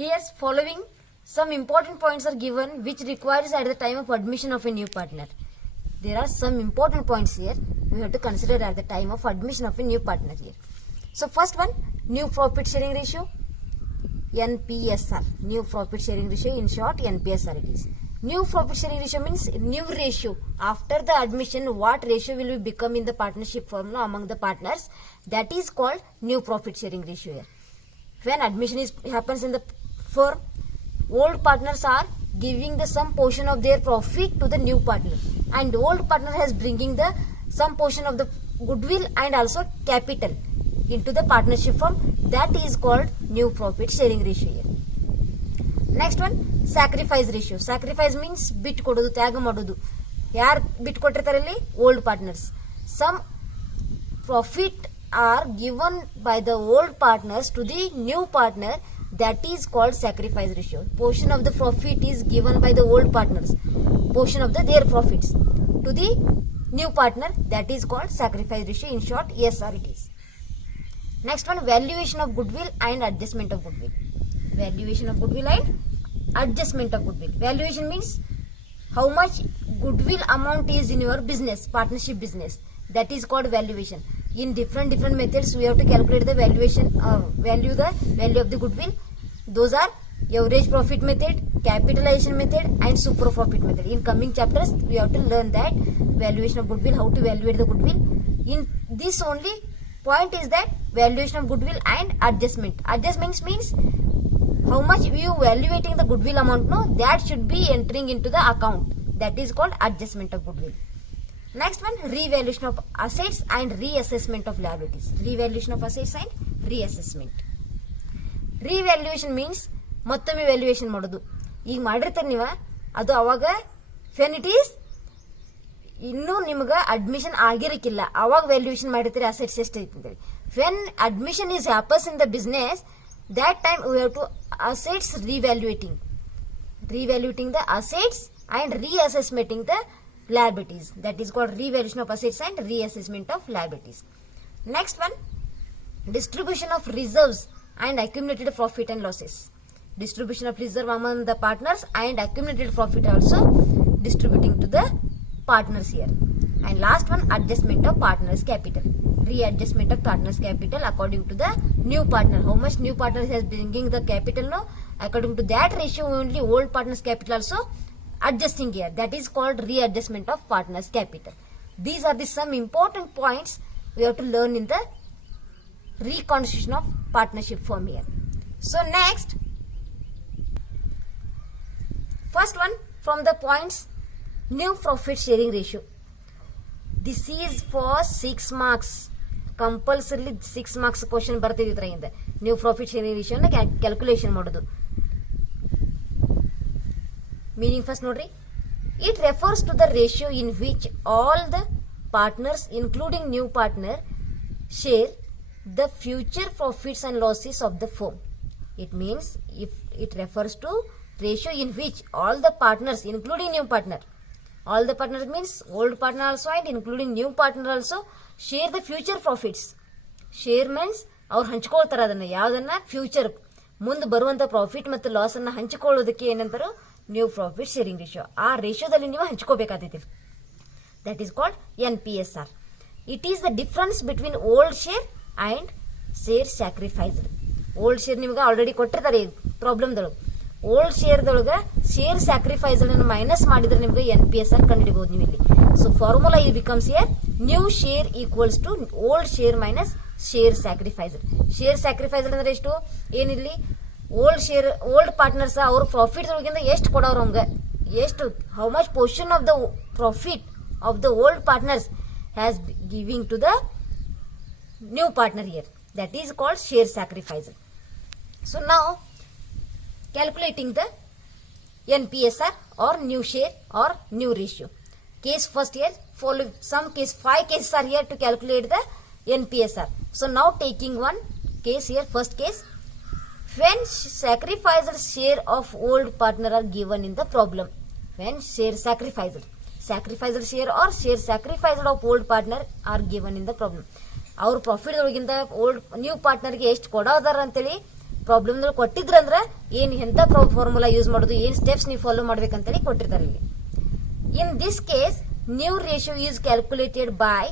Here following some important points are given which requires at the time of admission of a new partner. There are some important points here we have to consider at the time of admission of a new partner here. So first one, new profit sharing ratio, NPSR. New profit sharing ratio, in short NPSR it is. New profit sharing ratio means new ratio. After the admission, what ratio will be become in the partnership formula among the partners, that is called new profit sharing ratio here. When admission happens in the firm, old partners are giving the some portion of their profit to the new partner, and old partner has bringing the some portion of the goodwill and also capital into the partnership firm. That is called new profit sharing ratio here. Next one, sacrifice ratio. Sacrifice means bit kododu, ತ್ಯಾಗ ಮಾಡೋದು. ಯಾರು ಬಿಟ್ ಕೊಟ್ಟಿರ್ತಾರೆ ಇಲ್ಲಿ? Old partners. Some profit are given by the old partners to the new partner, that is called sacrifice ratio. Portion of the profit is given by the old partners, portion of their profits to the new partner, that is called sacrifice ratio, in short SR it is. Next one, valuation of goodwill and adjustment of goodwill. Valuation of goodwill and adjustment of goodwill. Valuation means how much goodwill amount is in your business, partnership business, that is called valuation. In different methods we have to calculate the valuation, value of the goodwill. Those are average profit method, capitalization method and super profit method. In coming chapters we have to learn that valuation of goodwill, how to evaluate the goodwill. In this only point is that valuation of goodwill and adjustment. Adjustments means how much you evaluating the goodwill amount, no, that should be entering into the account, that is called adjustment of goodwill. Next one, revaluation of assets and reassessment of liabilities. Revaluation of assets and reassessment. Revaluation means ಮತ್ತೊಮ್ಮೆ valuation ಮಾಡೋದು. ಈಗ ಮಾಡಿರ್ತೀರಿ ನೀವು, ಅದು ಅವಾಗ when it is ಇನ್ನೂ ನಿಮ್ಗೆ admission ಆಗಿರಕ್ಕಿಲ್ಲ, ಅವಾಗ valuation ಮಾಡಿರ್ತೀರಿ assets ಎಷ್ಟು ಐತಿ. When admission is happens in the business, that time we have to assets revaluating the assets and reassessmenting the liabilities, that is called revaluation of assets and reassessment of liabilities. Next one, distribution of reserves and accumulated profit and losses. Distribution of reserve among the partners and accumulated profit also distributing to the partners here. And last one, adjustment of partners capital. Readjustment of partners capital according to the new partner. How much new partner has bringing the capital, no, according to that ratio only old partners capital also adjusting here, that is called readjustment of partners capital. These are the some important points we have to learn in the reconstitution of partnership firm here. So next, first one from the points, new profit sharing ratio. This is for 6 marks. Compulsorily 6 marks question ಬರ್ತಿದೆ ಇದರಿಂದ. New profit sharing ratio ನ calculation ಮಾಡೋದು. Meaning first ನೋಡ್ರಿ, it refers to the ratio in which all the partners including new partner share the future profits and losses of the firm. It means if it refers to ratio in which all the partners including new partner, all the partners means old partner also and including new partner also share the future profits. Share means ಅವ್ರು ಹಂಚ್ಕೊಳ್ತಾರ ಅದನ್ನ, ಯಾವ್ದನ್ನ, future ಮುಂದೆ ಬರುವಂತ profit ಮತ್ತು loss ಅನ್ನ ಹಂಚಿಕೊಳ್ಳೋದಕ್ಕೆ ಏನಂತಾರೋ new profit sharing ratio. ಆ ರೇಷಿಯೋದಲ್ಲಿ ನೀವು ಹಂಚ್ಕೋಬೇಕಾಗ್ತೈತಿ, that is called NPSR. It is the difference between old share and share sacrificed. Old share ನಿಮ್ಗೆ ಆಲ್ರೆಡಿ ಕೊಟ್ಟಿರ್ತಾರೆ ಪ್ರಾಬ್ಲಮ್ದೊಳಗೆ. ಓಲ್ಡ್ ಶೇರ್ದೊಳಗೆ ಶೇರ್ ಸ್ಯಾಕ್ರಿಫೈಸ್ ಮೈನಸ್ ಮಾಡಿದ್ರೆ ನಿಮ್ಗೆ NPSR ಕಂಡುಹಿಡಿಬಹುದು ನೀವು ಇಲ್ಲಿ. ಸೊ ಫಾರ್ಮುಲಾ ಈ becomes here new share equals to old share minus share sacrificed. Share sacrificed ಅಂದ್ರೆ ಎಷ್ಟು, ಏನಿಲ್ಲಿ ಓಲ್ಡ್ ಪಾರ್ಟ್ನರ್ಸ್ ಅವ್ರ ಪ್ರಾಫಿಟ್ ಒಳಗಿಂದ ಎಷ್ಟು ಕೊಡೋರು ಹಂಗ, ಎಷ್ಟು, how much portion of the profit of the old partners has giving to the new partner here, that is called share sacrifice. So now calculating the NPSR or new share or new ratio. Case first here, follow some case, 5 cases are here to calculate the NPSR. So now taking one case here, first case, when sacrificed share of old partner are given in the problem. When share sacrificed share or share sacrificed of old partner are given in the problem. ಅವ್ರ profit ಒಳಗಿಂದ old new ಪಾರ್ಟ್ನರ್ಗೆ ಎಷ್ಟು ಕೊಡೋದಾರ ಅಂತೇಳಿ problem ಕೊಟ್ಟಿದ್ರಂದ್ರೆ ಏನ್ ಎಂತ formula use ಮಾಡೋದು, ಏನ್ steps ನೀವು follow ಮಾಡ್ಬೇಕಂತೇಳಿ ಕೊಟ್ಟಿರ್ತಾರೆ ಇಲ್ಲಿ. In this case new ratio is calculated by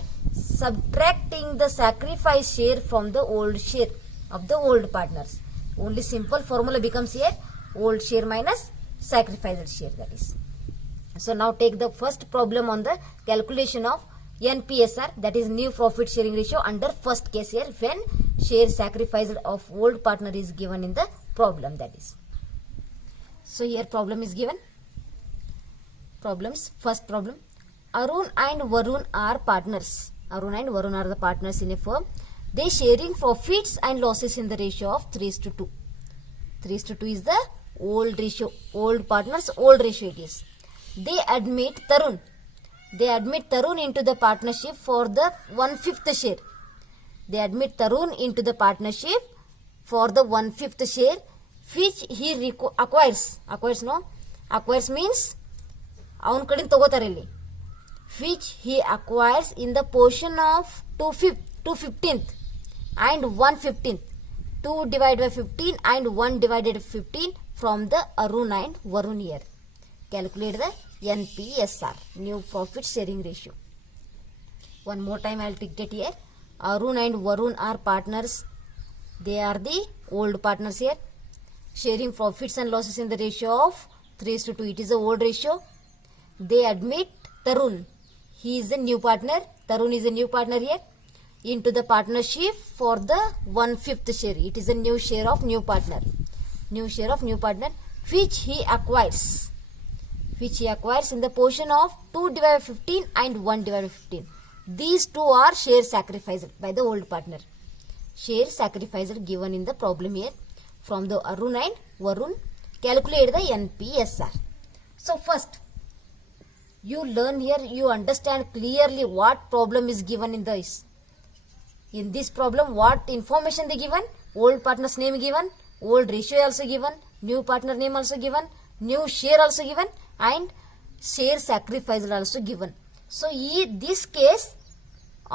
subtracting the sacrifice share from the old share of the old partners. Only simple formula becomes here old share minus sacrificed share, that is. So now take the first problem on the calculation of NPSR, that is new profit sharing ratio under first case here when share sacrificed of old partner is given in the problem, that is. So here problem is given. Problems, first problem. Arun and Varun are partners. Arun and Varun are the partners in a firm. They sharing profits and losses in the ratio of 3:2. 3:2 is the old ratio. Old partners, old ratio it is. They admit Tarun. They admit Tarun into the partnership for the 1/5 share. They admit Tarun into the partnership for the 1/5 share which he acquires. Acquires, no? Acquires means ಅವನ ಕಡೆ ತಗೋತಾರೆ ಇಲ್ಲಿ. Which he acquires in the portion of 2/15 and 1/15. 2 divided by 15 and 1 divided by 15 from the Arun and Varun here. Calculate the NPSR, new profit sharing ratio. One more time I will take it here. Arun and Varun are partners. They are the old partners here. Sharing profits and losses in the ratio of 3:2. It is the old ratio. They admit Tarun. He is a new partner. Tarun is a new partner here. Into the partnership for the 1/5 share. It is a new share of new partner. New share of new partner which he acquires. Which he acquires in the portion of 2 divided by 15 and 1 divided by 15. These two are share sacrificed by the old partner. Share sacrificed given in the problem here from the Arun and Varun. Calculate the NPSR. So first, you learn here, you understand clearly what problem is given in this. In this problem, what information they given? Old partner's name given, old ratio also given, new partner name also given, new share also given, and share sacrifice also given. So this case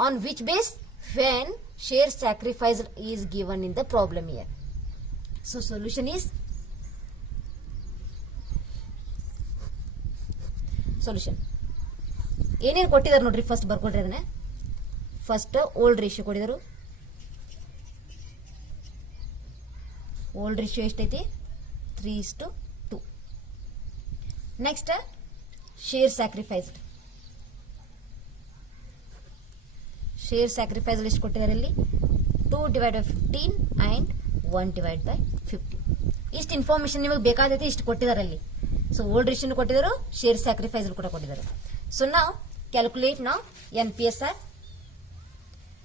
on which base? When share sacrifice is given in the problem here. So solution is solution. ಏನೇನು ಕೊಟ್ಟಿದ್ದಾರೆ ನೋಡ್ರಿ, first ಬರ್ಕೊಡ್ರಿ ಅದನ್ನ. First old ratio ಕೊಟ್ಟಿದ್ರು. Old ratio ಎಷ್ಟೈತಿ? 3:2. Next share sacrificed. Share sacrificed ಎಷ್ಟು ಕೊಟ್ಟಿದ್ದಾರೆ ಇಲ್ಲಿ? 2 divided by 15 and 1 divided by 15. ಇಷ್ಟು ಇನ್ಫಾರ್ಮೇಶನ್ ನಿಮಗೆ ಬೇಕಾದೈತಿ, ಇಷ್ಟು ಕೊಟ್ಟಿದ್ದಾರೆ ಅಲ್ಲಿ. ಸೊ ಓಲ್ಡ್ ರೇಷಿಯೋ ಕೊಟ್ಟಿದ್ದಾರೆ, ಶೇರ್ ಸ್ಯಾಕ್ರಿಫೈಸ್ ಕೂಡ ಕೊಟ್ಟಿದ್ದಾರೆ. ಸೊ ನಾವು ಕ್ಯಾಲ್ಕುಲೇಟ್ ನಾವು NPSR.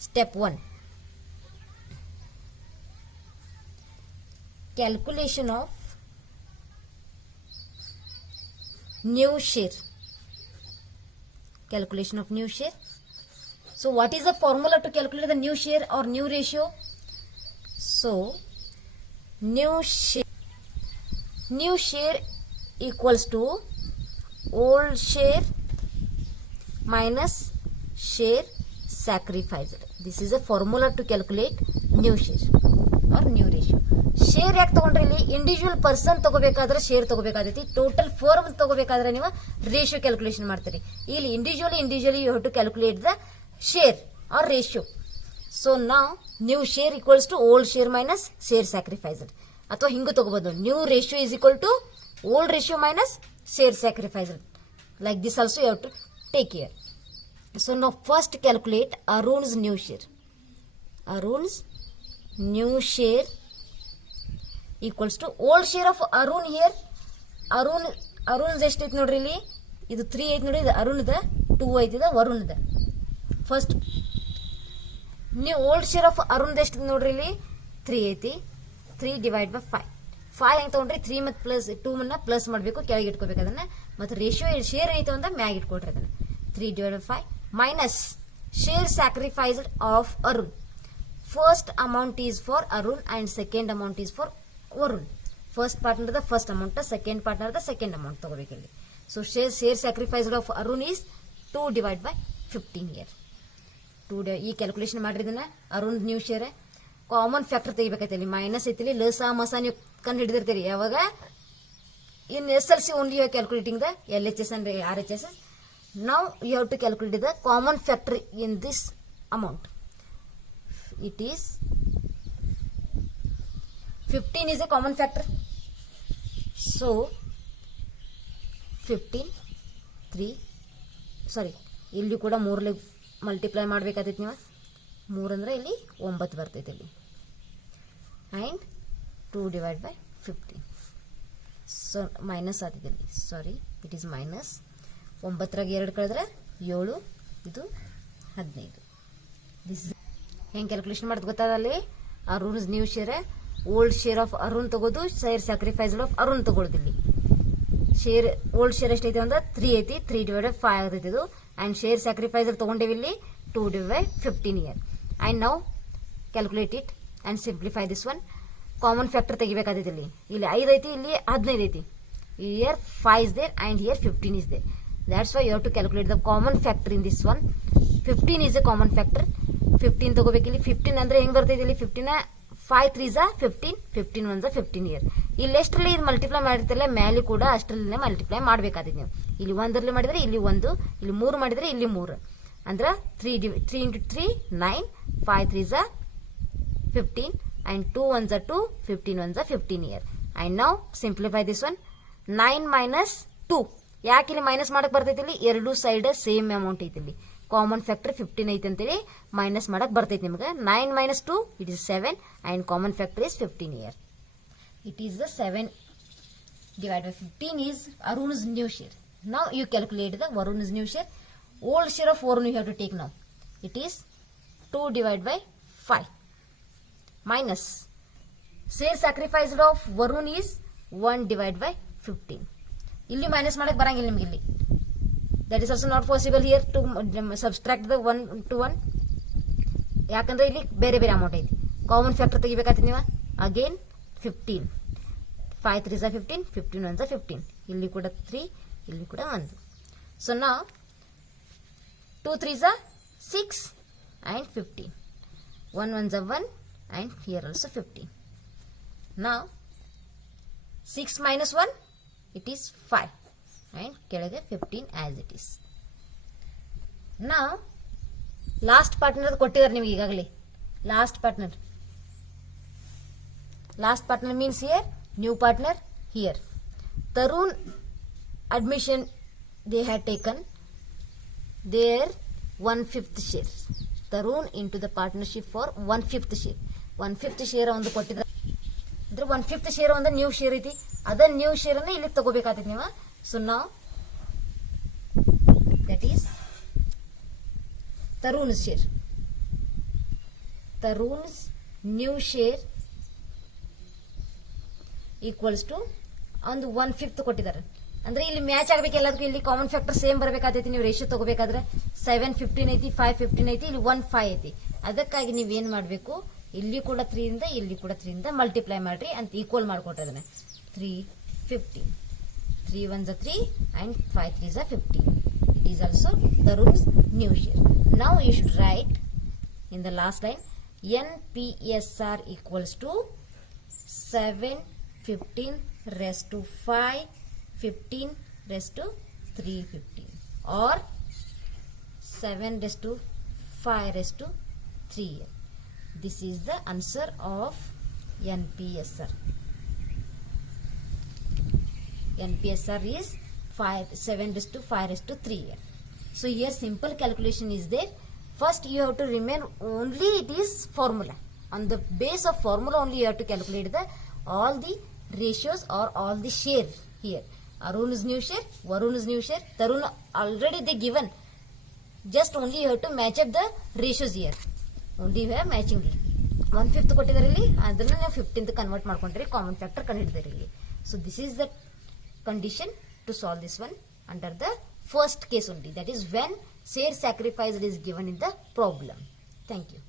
Step 1. Calculation of new share. Calculation of new share. So what is the formula to calculate the new share or new ratio? So new share equals to old share minus share sacrificed. This is a formula to calculate new share or new ratio. Share ಯಾಕೆ ತಗೊಂಡ್ರೆ ಇಲ್ಲಿ individual person ತಗೋಬೇಕಾದ್ರೆ share ತಗೋಬೇಕಾದೈತಿ, total firm ತಗೋಬೇಕಾದ್ರೆ ನೀವು ratio calculation ಮಾಡ್ತೀರಿ. ಇಲ್ಲಿ individually you have to calculate the share or ratio. So ನಾವು new share equals to old share minus share sacrificed, ಅಥವಾ ಹಿಂಗೂ ತಗೋಬಹುದು. New ratio is equal to old ratio minus share sacrificed. Like this also you have to take care. So now first calculate Arun's new share. Arun's new share equals to old share of Arun here. Arun's ಎಷ್ಟು ಐತಿ ನೋಡ್ರಿ ಇಲ್ಲಿ? ಇದು 3 ಐತಿ ನೋಡಿ, ಇದು ಅರುಣ್ದ. 2 ಐತಿ ಇದು ವರುಣ್ದ. ಫಸ್ಟ್ ನೀವು ಓಲ್ಡ್ ಶೇರ್ ಆಫ್ ಅರುಣ್ದ ಎಷ್ಟು ನೋಡ್ರಿ ಇಲ್ಲಿ? 3 ಐತಿ. 3 divided by 5. 5 ಹೆಂಗೆ ತಗೊಂಡ್ರಿ? 3 ಮತ್ತು ಪ್ಲಸ್ 2 ಪ್ಲಸ್ ಮಾಡಬೇಕು, ಕೆಳಗೆ ಇಟ್ಕೋಬೇಕು ಅದನ್ನ. ಮತ್ತು ರೇಷಿಯೋ ಶೇರ್ ಐತೆ ಅಂತ ಮ್ಯಾಗ ಇಟ್ಕೊಳ್ರಿ ಅದನ್ನ. 3 divided by 5 minus share sacrificed of Arun. First amount is for Arun and second amount is for Varun. First partner the first amount, second partner the second amount ತಗೋಬೇಕಿಲ್ಲಿ. So share sacrificed of Arun is 2 divided by 15 here. ಈ calculation ಮಾಡ್ರಿ ಇದನ್ನ. Arun new share common factor ತೆಗಿಬೇಕೈತಿ ಇಲ್ಲಿ minus ಐತಿ ಲಸ ಮಸ ನೀವು ಕಂಡು ಹಿಡಿದಿರ್ತೀರಿ ಯಾವಾಗ in SLC only you are calculating the LHS and RHS. Now you have to calculate the common factor in this amount. It is 15 is a common factor. So 15 3 ಸಾರಿ ಇಲ್ಲಿ ಕೂಡ 3 ಮಲ್ಟಿಪ್ಲೈ ಮಾಡಬೇಕಾದೈತಿ ನೀವು 3 ಅಂದ್ರೆ ಇಲ್ಲಿ 9 ಬರ್ತೈತೆ ಇಲ್ಲಿ and 2 divided by 15. So minus ಆಗಿದೆ ಇಲ್ಲಿ sorry it is minus 9ರಾಗ 2 ಕಳೆದ್ರೆ 7 ಇದು 15. ದಿಸ್ ಹೆಂಗೆ ಕ್ಯಾಲ್ಕುಲೇಷನ್ ಮಾಡೋದು ಗೊತ್ತಾದಲ್ಲಿ Arun's new share old share of Arun ತಗೋದು ಶೇರ್ ಸ್ಯಾಕ್ರಿಫೈಸ್ ಆಫ್ ಅರುಣ್ ತಗೊಳ್ಳೋದು ಇಲ್ಲಿ ಶೇರ್ ಓಲ್ಡ್ ಶೇರ್ ಎಷ್ಟೈತಿ ಅಂದ್ರೆ 3 ಐತಿ 3 divided 5 ಆಗತೈತಿ ಇದು ಅಂಡ್ ಶೇರ್ ಸ್ಯಾಕ್ರಿಫೈಸ್ ತಗೊಂಡೇವಿ ಇಲ್ಲಿ 2 divided by 15 here and now calculate it and simplify this one. Common factor ತೆಗಿಬೇಕಾದೈತಿ ಇಲ್ಲಿ 5 ಐತಿ ಇಲ್ಲಿ 15 ಐತಿ here 5 is there and here 15 is there. That's why you have to calculate the common factor in this one. 15 is a common factor. 15 ತಗೋಬೇಕು ಇಲ್ಲಿ 15 ಅಂದ್ರೆ ಹೆಂಗ್ ಬರ್ತೈತಿ ಇಲ್ಲಿ 15 5 3s 15 15 1s 15 here ಇಲ್ಲಿ ಎಷ್ಟರಲ್ಲಿ ಇದು ಮಲ್ಟಿಪ್ಲೈ ಮಾಡಿರ್ತಿಲ್ಲ ಮೇಲೆ ಕೂಡ ಅಷ್ಟರಲ್ಲೇ ಮಲ್ಟಿಪ್ಲೈ ಮಾಡಬೇಕಾದೈತಿ ನೀವು ಇಲ್ಲಿ 1 ಮಾಡಿದ್ರೆ ಇಲ್ಲಿ 1 ಇಲ್ಲಿ 3 ಮಾಡಿದ್ರೆ ಇಲ್ಲಿ 3 ಅಂದ್ರೆ 3 into 3 9 5 3s 15 and 2 1s 2 15 1s 15 here and now simplify this one. 9 minus 2 ಯಾಕೆ ಇಲ್ಲಿ ಮೈನಸ್ ಮಾಡಕ್ ಬರ್ತೈತಿ ಇಲ್ಲಿ ಎರಡು ಸೈಡ್ ಸೇಮ್ ಅಮೌಂಟ್ ಐತಿ ಇಲ್ಲಿ ಕಾಮನ್ ಫ್ಯಾಕ್ಟರ್ 15 ಐತಿ ಅಂತೇಳಿ ಮೈನಸ್ ಮಾಡಕ್ ಬರ್ತೈತಿ ನಿಮಗೆ 9 minus 2 it is 7 and common factor is 15 here. It is the 7 divided by 15 is Arun's new share. Now you calculate the Varun's new share. Old share of Varun you have to take now. It is 2 divided by 5 minus share sacrificed of Varun is 1 divided by 15. ಇಲ್ಲಿ minus ಮಾಡಕ್ ಬರಂಗಿಲ್ಲ ನಿಮಗೆ ಇಲ್ಲಿ that is also not possible here to subtract the 1 to 1 ಯಾಕಂದ್ರೆ ಇಲ್ಲಿ ಬೇರೆ ಬೇರೆ amount ಐತಿ ಕಾಮನ್ ಫ್ಯಾಕ್ಟರ್ ತೆಗಿಬೇಕಾಗ್ತದೆ ನೀವು ಅಗೇನ್ 15 5 3s 15 15 1s 15 ಇಲ್ಲಿ ಕೂಡ 3 ಇಲ್ಲಿ ಕೂಡ 1 so now 2 3s 6 and 15 1 1s 1 and here also 15. Now 6 minus 1 it is 5 and ಕೆಳಗೆ 15 as it is. Now last partner ಕೊಟ್ಟಿದ್ದಾರೆ ನಿಮಗೆ ಈಗಾಗಲೇ last partner means here new partner here Tarun admission they had taken their 1/5 share. Tarun into the partnership for 1/5 share. 1/5 share ಒಂದು ಕೊಟ್ಟಿದ್ದಾರೆ ಅಂದ್ರೆ 1/5 share ಒಂದು new share ಐತಿ ಅದ ನ್ಯೂ ಶೇರ್ ಅನ್ನ ಇಲ್ಲಿ ತಗೋಬೇಕಾಗ್ತೈತಿ ನೀವು so now that is Tarun's share. Tarun's new share equals to ಒಂದು 1/5 ಕೊಟ್ಟಿದ್ದಾರೆ ಅಂದ್ರೆ ಇಲ್ಲಿ ಮ್ಯಾಚ್ ಆಗಬೇಕು ಎಲ್ಲದಕ್ಕೂ ಇಲ್ಲಿ ಕಾಮನ್ ಫ್ಯಾಕ್ಟರ್ ಸೇಮ್ ಬರಬೇಕಾದೈತಿ ನೀವು ರೇಷಿಯೋ ತಗೋಬೇಕಾದ್ರೆ 7 15 ಐತಿ 5 15 ಐತಿ ಇಲ್ಲಿ 1 5 ಐತಿ ಅದಕ್ಕಾಗಿ ನೀವು ಏನ್ ಮಾಡಬೇಕು ಇಲ್ಲಿ ಕೂಡ 3 ಇಂದ ಇಲ್ಲಿ ಕೂಡ 3 ಇಂದ ಮಲ್ಟಿಪ್ಲೈ ಮಾಡ್ರಿ ಅಂತ ಈಕ್ವಲ್ ಮಾಡ್ಕೊಟ್ರೆ ಅದನ್ನ 3 15 3 1s 3 and 5 3s 15 it is also Tarun's new share. Now you should write in the last line NPSR equals to 7 15 raised to 5 15 raised to 315 or 7 raised to 5 raised to 3. This is the answer of NPSR. NPSR is 7 raised to 5 raised to 3. So here simple calculation is there. First you have to remain only it is formula. On the base of formula only you have to calculate the all the ratios or all the share here. Arun's new share, Varun's new share, Tarun already they given. Just only you have to match up the ratios here. Only you have matching here. 1/5 ಕೊಟ್ಟಿದ್ದಾರೆ ಇಲ್ಲಿ ಅದನ್ನ ನೀವು 15 convert ಮಾಡ್ಕೊಂಡ್ರಿ common factor ಕಂಡುಹಿಡಿದಿರಿ ಇಲ್ಲಿ so this is the condition to solve this one under the first case only, that is when share sacrifice is given in the problem. Thank you.